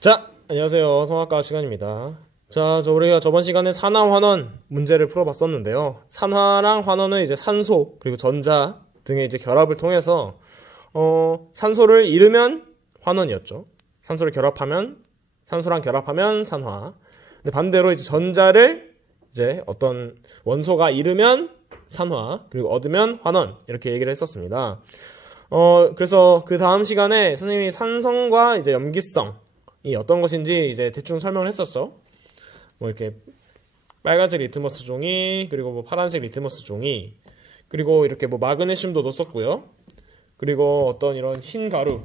자, 안녕하세요. 성악과 시간입니다. 자, 우리가 저번 시간에 산화 환원 문제를 풀어봤었는데요. 산화랑 환원은 이제 산소 그리고 전자 등의 이제 결합을 통해서 산소를 잃으면 환원이었죠. 산소랑 결합하면 산화. 근데 반대로 이제 전자를 이제 어떤 원소가 잃으면 산화 그리고 얻으면 환원 이렇게 얘기를 했었습니다. 그래서 그 다음 시간에 선생님이 산성과 이제 염기성이 어떤 것인지 이제 대충 설명을 했었죠. 뭐 이렇게 빨간색 리트머스 종이, 그리고 뭐 파란색 리트머스 종이, 그리고 이렇게 뭐 마그네슘도 넣었었고요. 그리고 어떤 이런 흰 가루,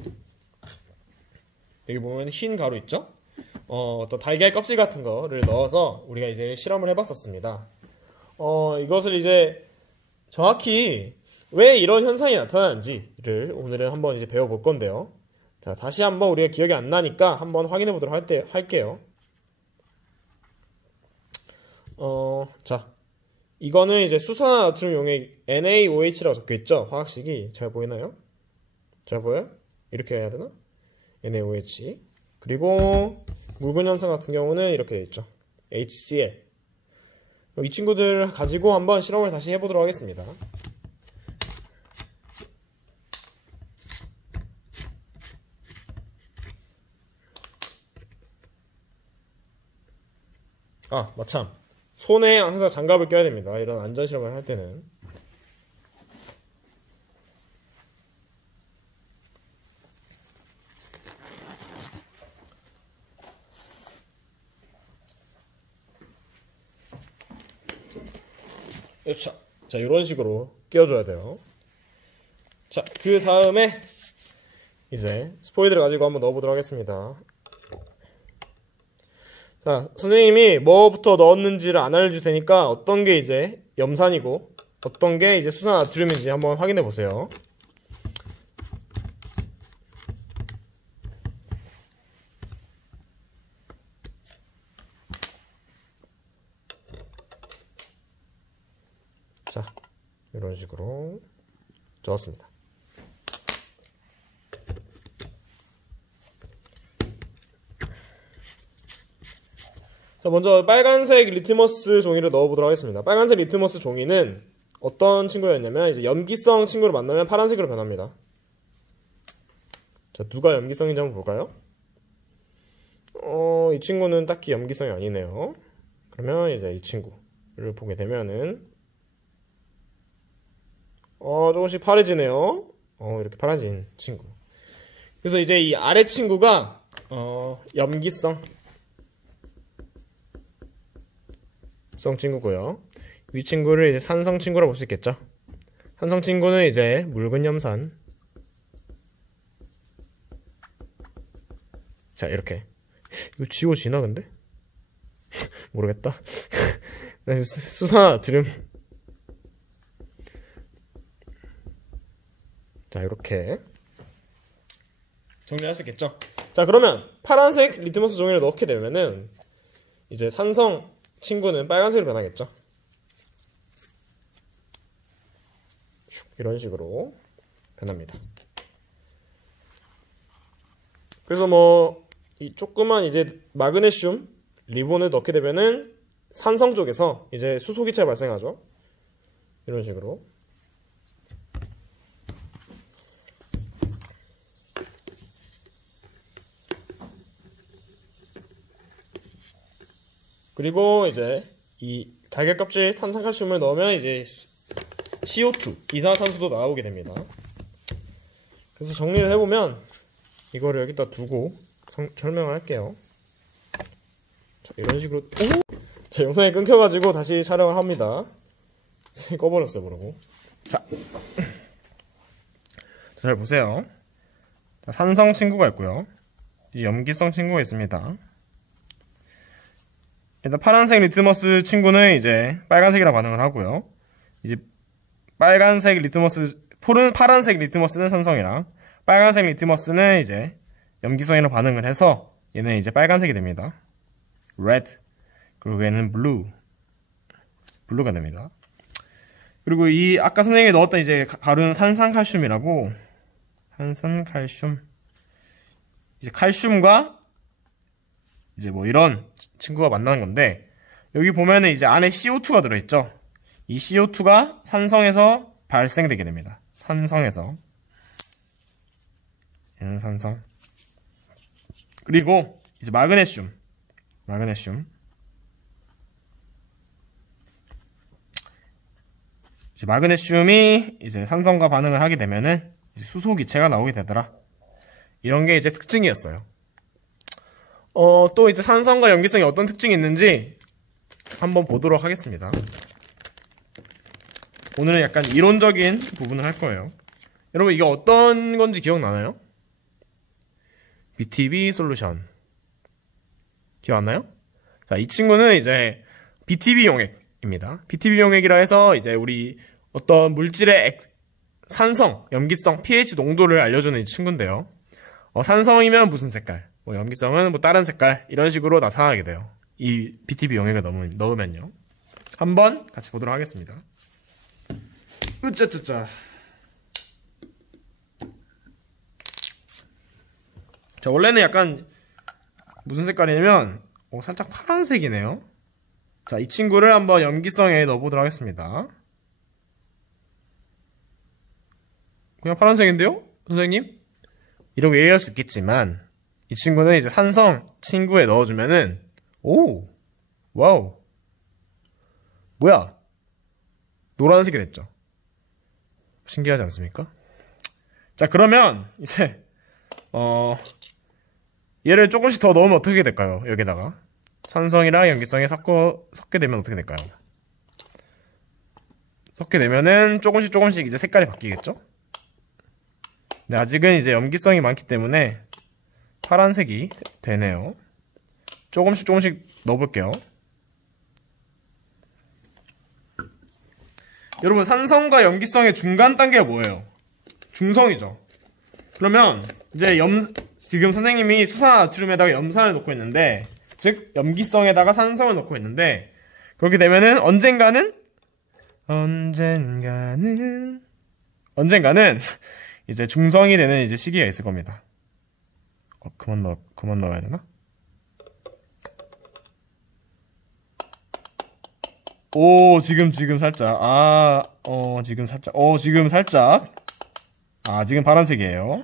여기 보면 흰 가루 있죠? 어떤 달걀 껍질 같은 거를 넣어서 우리가 이제 실험을 해봤었습니다. 이것을 이제 정확히 왜 이런 현상이 나타나는지를 오늘은 한번 이제 배워볼 건데요. 자, 다시 한번 우리가 기억이 안 나니까 한번 확인해 보도록 할게요. 자, 이거는 이제 수산화나트륨용액 NaOH라고 적혀있죠? 화학식이 잘 보이나요? 잘 보여요? 이렇게 해야 되나? NaOH. 그리고 묽은 염산 같은 경우는 이렇게 되어 있죠. HCl. 이 친구들 가지고 한번 실험을 다시 해보도록 하겠습니다. 마참. 손에 항상 장갑을 껴야 됩니다. 이런 안전실험을 할 때는. 요차. 자, 이런 식으로 끼워줘야 돼요. 자, 그 다음에 이제 스포이드를 가지고 한번 넣어보도록 하겠습니다. 자, 선생님이 뭐부터 넣었는지를 안 알려줄 테니까 어떤 게 이제 염산이고 어떤 게 이제 수산나트륨인지 한번 확인해 보세요. 자, 이런 식으로 좋았습니다. 자, 먼저 빨간색 리트머스 종이를 넣어보도록 하겠습니다. 빨간색 리트머스 종이는 어떤 친구였냐면 이제 염기성 친구를 만나면 파란색으로 변합니다. 자, 누가 염기성인지 한번 볼까요? 이 친구는 딱히 염기성이 아니네요. 그러면 이제 이 친구를 보게 되면은 조금씩 파래지네요. 이렇게 파래진 친구. 그래서 이제 이 아래 친구가 염기성 친구고요. 위 친구를 이제 산성 친구라고 볼 수 있겠죠. 산성 친구는 이제 묽은 염산. 자, 이렇게. 이거 지워지나 근데? 모르겠다. 수산나트륨. 자, 이렇게 정리할 수 있겠죠. 자, 그러면 파란색 리트머스 종이를 넣게 되면은 이제 산성 친구는 빨간색으로 변하겠죠. 이런 식으로 변합니다. 그래서 뭐 이 조그만 이제 마그네슘 리본을 넣게 되면은 산성 쪽에서 이제 수소 기체가 발생하죠. 이런 식으로. 그리고 이제 이 달걀 껍질 탄산칼슘을 넣으면 이제 CO2 이산화탄소도 나오게 됩니다. 그래서 정리를 해보면 이거를 여기다 두고 설명을 할게요. 자, 이런 식으로 자, 영상이 끊겨가지고 다시 촬영을 합니다. 꺼버렸어요, 모르고. 자, 잘 보세요. 산성 친구가 있고요. 이 염기성 친구가 있습니다. 일단 파란색 리트머스 친구는 이제 빨간색이랑 반응을 하고요. 이제 파란색 리트머스는 산성이랑 빨간색 리트머스는 이제 염기성이랑 반응을 해서 얘는 이제 빨간색이 됩니다. red. 그리고 얘는 blue가 됩니다. 그리고 이 아까 선생님이 넣었던 이제 가루는 탄산칼슘이라고. 탄산칼슘. 이제 칼슘과 이제 뭐 이런 친구가 만나는 건데, 여기 보면은 이제 안에 CO2가 들어있죠. 이 CO2가 산성에서 발생되게 됩니다. 산성에서. 얘는 산성. 그리고 이제 마그네슘. 이제 마그네슘이 이제 산성과 반응을 하게 되면은 수소 기체가 나오게 되더라. 이런 게 이제 특징이었어요. 또 이제 산성과 염기성이 어떤 특징이 있는지 한번 보도록 하겠습니다. 오늘은 약간 이론적인 부분을 할 거예요. 여러분, 이게 어떤 건지 기억나나요? BTB 솔루션. 기억 안 나요? 자, 이 친구는 이제 BTB 용액입니다. BTB 용액이라 해서 이제 우리 어떤 물질의 산성, 염기성, pH 농도를 알려주는 이 친구인데요. 산성이면 무슨 색깔, 뭐 염기성은 뭐 다른 색깔, 이런 식으로 나타나게 돼요. 이 BTB 용액을 넣으면요. 한번 같이 보도록 하겠습니다. 으짜짜짜. 자, 원래는 약간 무슨 색깔이냐면 살짝 파란색이네요. 자, 이 친구를 한번 염기성에 넣어보도록 하겠습니다. 그냥 파란색인데요? 선생님? 이렇게 얘기할 수 있겠지만 이 친구는 이제 산성 친구에 넣어주면은 와우, 뭐야, 노란색이 됐죠. 신기하지 않습니까? 자, 그러면 이제 얘를 조금씩 더 넣으면 어떻게 될까요? 여기다가 산성이랑 염기성이 섞게 되면 어떻게 될까요? 섞게 되면은 조금씩 이제 색깔이 바뀌겠죠? 근데 아직은 이제 염기성이 많기 때문에 파란색이 되네요. 조금씩 넣어볼게요. 여러분, 산성과 염기성의 중간 단계가 뭐예요? 중성이죠. 그러면 이제 지금 선생님이 수산나트륨에다가 염산을 넣고 있는데, 즉 염기성에다가 산성을 넣고 있는데, 그렇게 되면은 언젠가는 이제 중성이 되는 이제 시기가 있을 겁니다. 그만 넣어야 되나? 오, 지금 살짝. 지금 파란색이에요.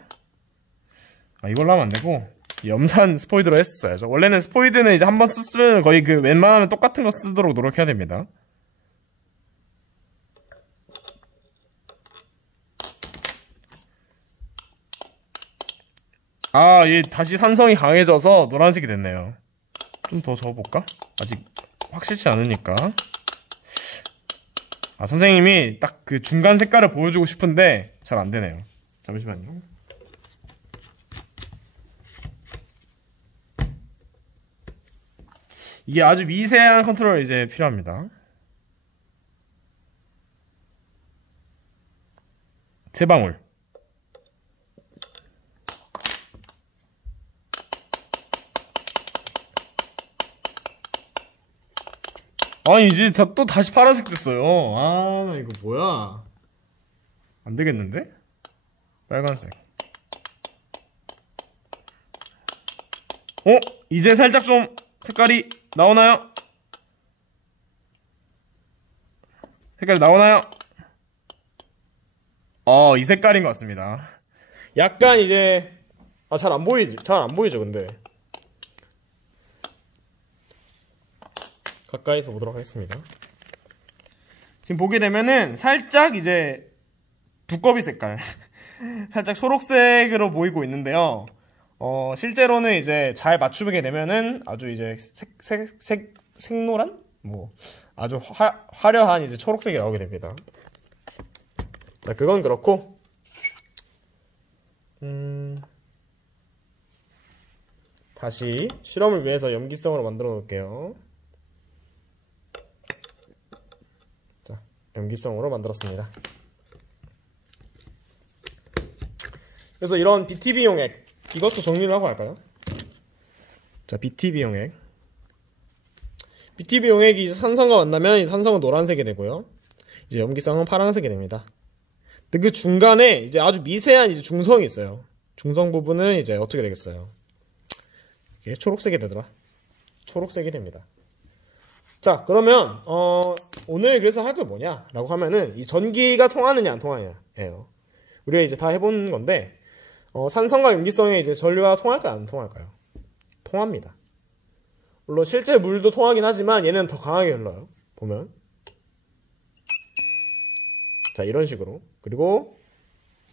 이걸로 하면 안 되고, 염산 스포이드로 했었어야죠. 원래는 스포이드는 이제 한번 쓰면 거의 웬만하면 똑같은 거 쓰도록 노력해야 됩니다. 얘 다시 산성이 강해져서 노란색이 됐네요. 좀 더 저어볼까? 아직 확실치 않으니까. 선생님이 딱 그 중간 색깔을 보여주고 싶은데 잘 안되네요. 잠시만요. 이게 아주 미세한 컨트롤이 이제 필요합니다. 세 방울. 이제 또 다시 파란색 됐어요. 나 이거 뭐야? 안 되겠는데? 빨간색. 이제 살짝 좀 색깔이 나오나요? 색깔이 나오나요? 이 색깔인 것 같습니다. 약간 이제 잘 안 보이죠, 근데. 가까이서 보도록 하겠습니다. 지금 보게 되면은 살짝 이제 두꺼비 색깔 살짝 초록색으로 보이고 있는데요. 실제로는 이제 잘 맞추게 되면은 아주 이제 색노란? 아주 화려한 이제 초록색이 나오게 됩니다. 자, 그건 그렇고, 다시 실험을 위해서 염기성으로 만들어 놓을게요. 염기성으로 만들었습니다. 그래서 이런 BTB 용액, 이것도 정리를 하고 할까요? 자, BTB 용액. BTB 용액이 이제 산성과 만나면 이 산성은 노란색이 되고요. 이제 염기성은 파란색이 됩니다. 근데 그 중간에 이제 아주 미세한 이제 중성이 있어요. 중성 부분은 이제 어떻게 되겠어요? 이게 초록색이 되더라. 초록색이 됩니다. 자, 그러면 오늘 그래서 할 게 뭐냐라고 하면은 이 전기가 통하느냐 안 통하느냐예요. 우리가 이제 다 해본 건데 산성과 염기성에 이제 전류가 통할까요 안 통할까요? 통합니다. 물론 실제 물도 통하긴 하지만 얘는 더 강하게 흘러요. 보면 자, 이런 식으로. 그리고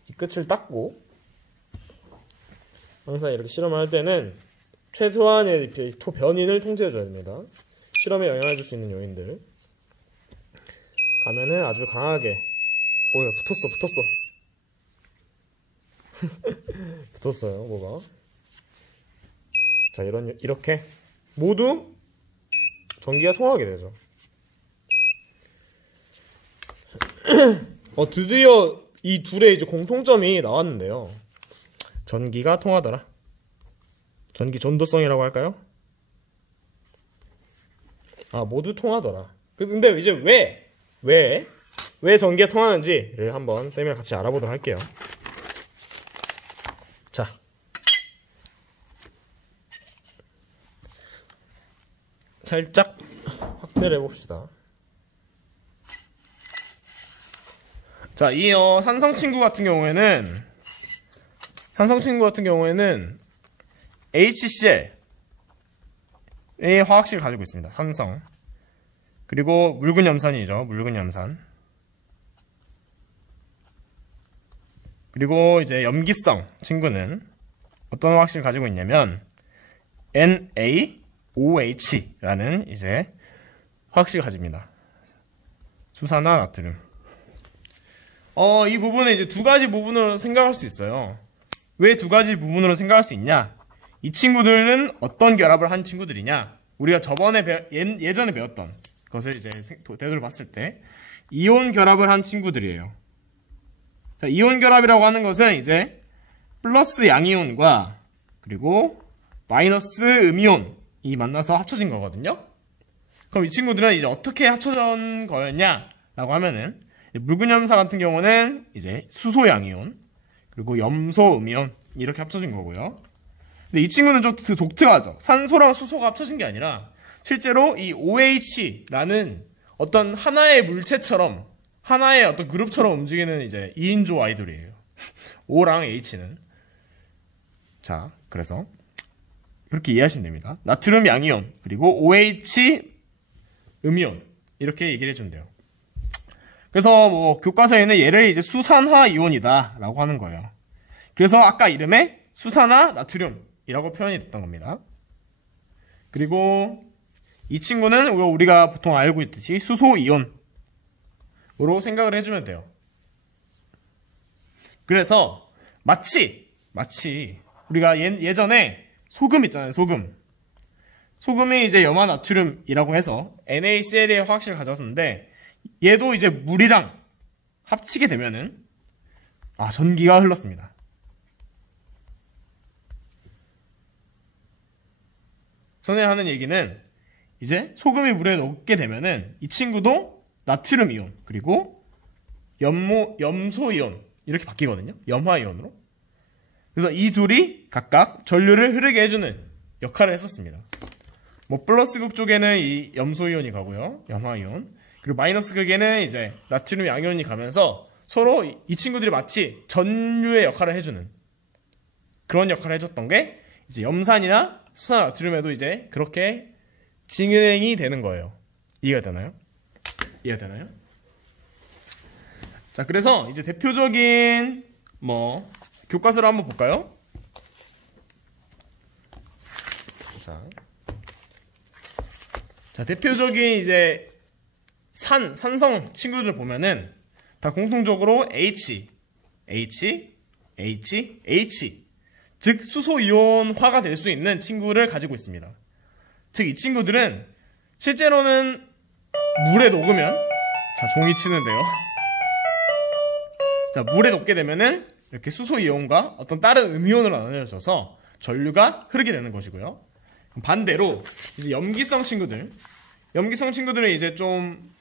이 끝을 닦고 항상 이렇게 실험을 할 때는 최소한의 변인을 통제해줘야 됩니다. 실험에 영향을 줄 수 있는 요인들. 가면은 아주 강하게. 오야, 붙었어. 붙었어요, 뭐가. 자, 이렇게 모두 전기가 통하게 되죠. 드디어 이 둘의 이제 공통점이 나왔는데요. 전기가 통하더라. 전기 전도성이라고 할까요? 모두 통하더라. 근데 이제 왜 전기가 통하는지를 한번 쌤이랑 같이 알아보도록 할게요. 자. 살짝 확대를 해봅시다. 자, 이 산성 친구 같은 경우에는 HCl의 화학식을 가지고 있습니다. 산성. 그리고 묽은 염산이죠. 묽은 염산. 그리고 이제 염기성 친구는 어떤 화학식을 가지고 있냐면 NaOH라는 이제 화학식을 가집니다. 수산화 나트륨. 이 부분은 이제 두 가지 부분으로 생각할 수 있어요. 왜 두 가지 부분으로 생각할 수 있냐? 이 친구들은 어떤 결합을 한 친구들이냐? 우리가 예전에 배웠던 것을 이제 되돌아봤을 때 이온 결합을 한 친구들이에요. 자, 이온 결합이라고 하는 것은 이제 플러스 양이온과 그리고 마이너스 음이온이 만나서 합쳐진 거거든요. 그럼 이 친구들은 이제 어떻게 합쳐진 거였냐라고 하면은 묽은 염산 같은 경우는 이제 수소 양이온 그리고 염소 음이온 이렇게 합쳐진 거고요. 근데 이 친구는 좀 독특하죠. 산소랑 수소가 합쳐진 게 아니라 실제로 이 OH라는 어떤 하나의 물체처럼 하나의 어떤 그룹처럼 움직이는 이제 2인조 아이돌이에요. O랑 H는. 자, 그래서 그렇게 이해하시면 됩니다. 나트륨 양이온 그리고 OH 음이온 이렇게 얘기를 해주면 돼요. 그래서 뭐 교과서에는 얘를 이제 수산화 이온이다 라고 하는 거예요. 그래서 아까 이름에 수산화 나트륨이라고 표현이 됐던 겁니다. 그리고 이 친구는 우리가 보통 알고 있듯이 수소 이온으로 생각을 해주면 돼요. 그래서 마치 우리가 예전에 소금 있잖아요. 소금이 이제 염화 나트륨이라고 해서 NaCl의 화학식을 가졌었는데 얘도 이제 물이랑 합치게 되면은 전기가 흘렀습니다. 전에 하는 얘기는 이제 소금이 물에 녹게 되면은 이 친구도 나트륨 이온 그리고 염소 이온 이렇게 바뀌거든요. 염화 이온으로. 그래서 이 둘이 각각 전류를 흐르게 해주는 역할을 했었습니다. 뭐 플러스 극 쪽에는 이 염소 이온이 가고요. 염화 이온. 그리고 마이너스 극에는 이제 나트륨 양이온이 가면서 서로 이 친구들이 마치 전류의 역할을 해주는 그런 역할을 해줬던 게 이제 염산이나 수산 나트륨에도 이제 그렇게 진행이 되는 거예요. 이해가 되나요? 자, 그래서 이제 대표적인 교과서를 한번 볼까요? 자, 대표적인 이제 산성 친구들 보면은 다 공통적으로 H, 즉 수소 이온화가 될 수 있는 친구를 가지고 있습니다. 즉 이 친구들은 실제로는 물에 녹으면 종이 치는데요. 자, 물에 녹게 되면은 이렇게 수소 이온과 어떤 다른 음이온으로 나눠져서 전류가 흐르게 되는 것이고요. 반대로 이제 염기성 친구들은 이제 좀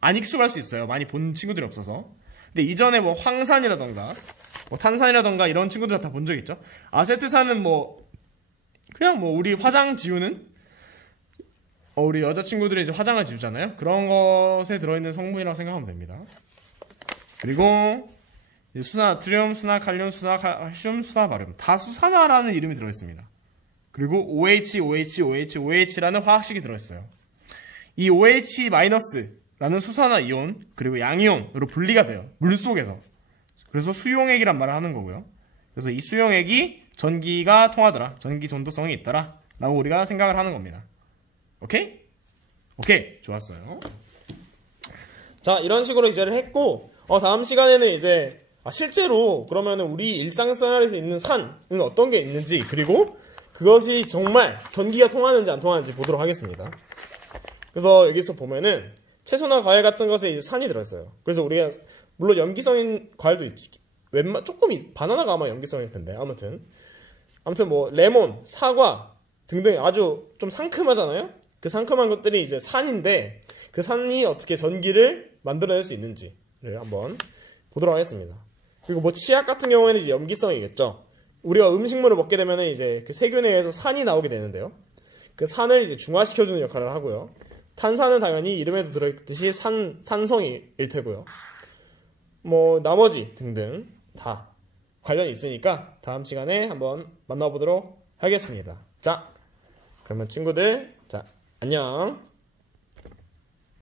안 익숙할 수 있어요. 많이 본 친구들이 없어서. 근데 이전에 황산이라던가 탄산이라던가 이런 친구들 다 본 적 있죠. 아세트산은 그냥 우리 화장 지우는 우리 여자친구들이 이제 화장을 지우잖아요. 그런 것에 들어있는 성분이라고 생각하면 됩니다. 그리고 수산나트륨, 수나칼륨, 수나칼슘, 수나바륨 다 수산화라는 이름이 들어있습니다. 그리고 OH라는 화학식이 들어있어요. 이 OH-라는 수산화 이온 그리고 양이온으로 분리가 돼요. 물속에서. 그래서 수용액이란 말을 하는 거고요. 그래서 이 수용액이 전기가 통하더라. 전기 전도성이 있더라. 라고 우리가 생각을 하는 겁니다. 오케이? 오케이. 좋았어요. 자, 이런 식으로 이제를 했고, 다음 시간에는 이제, 실제로 그러면은 우리 일상생활에서 있는 산은 어떤 게 있는지, 그리고 그것이 정말 전기가 통하는지 안 통하는지 보도록 하겠습니다. 그래서 여기서 보면은 채소나 과일 같은 것에 이제 산이 들어있어요. 그래서 우리가 물론 염기성인 과일도 있지. 조금 바나나가 아마 염기성일 텐데 아무튼 뭐 레몬, 사과 등등 아주 좀 상큼하잖아요. 그 상큼한 것들이 이제 산인데 그 산이 어떻게 전기를 만들어낼 수 있는지를 한번 보도록 하겠습니다. 그리고 뭐 치약 같은 경우에는 이제 염기성이겠죠. 우리가 음식물을 먹게 되면 이제 그 세균에 의해서 산이 나오게 되는데요. 그 산을 이제 중화시켜주는 역할을 하고요. 탄산은 당연히 이름에도 들어있듯이 산성일 테고요. 뭐 나머지 등등 다 관련이 있으니까 다음 시간에 한번 만나보도록 하겠습니다. 자, 그러면 친구들, 자, 안녕.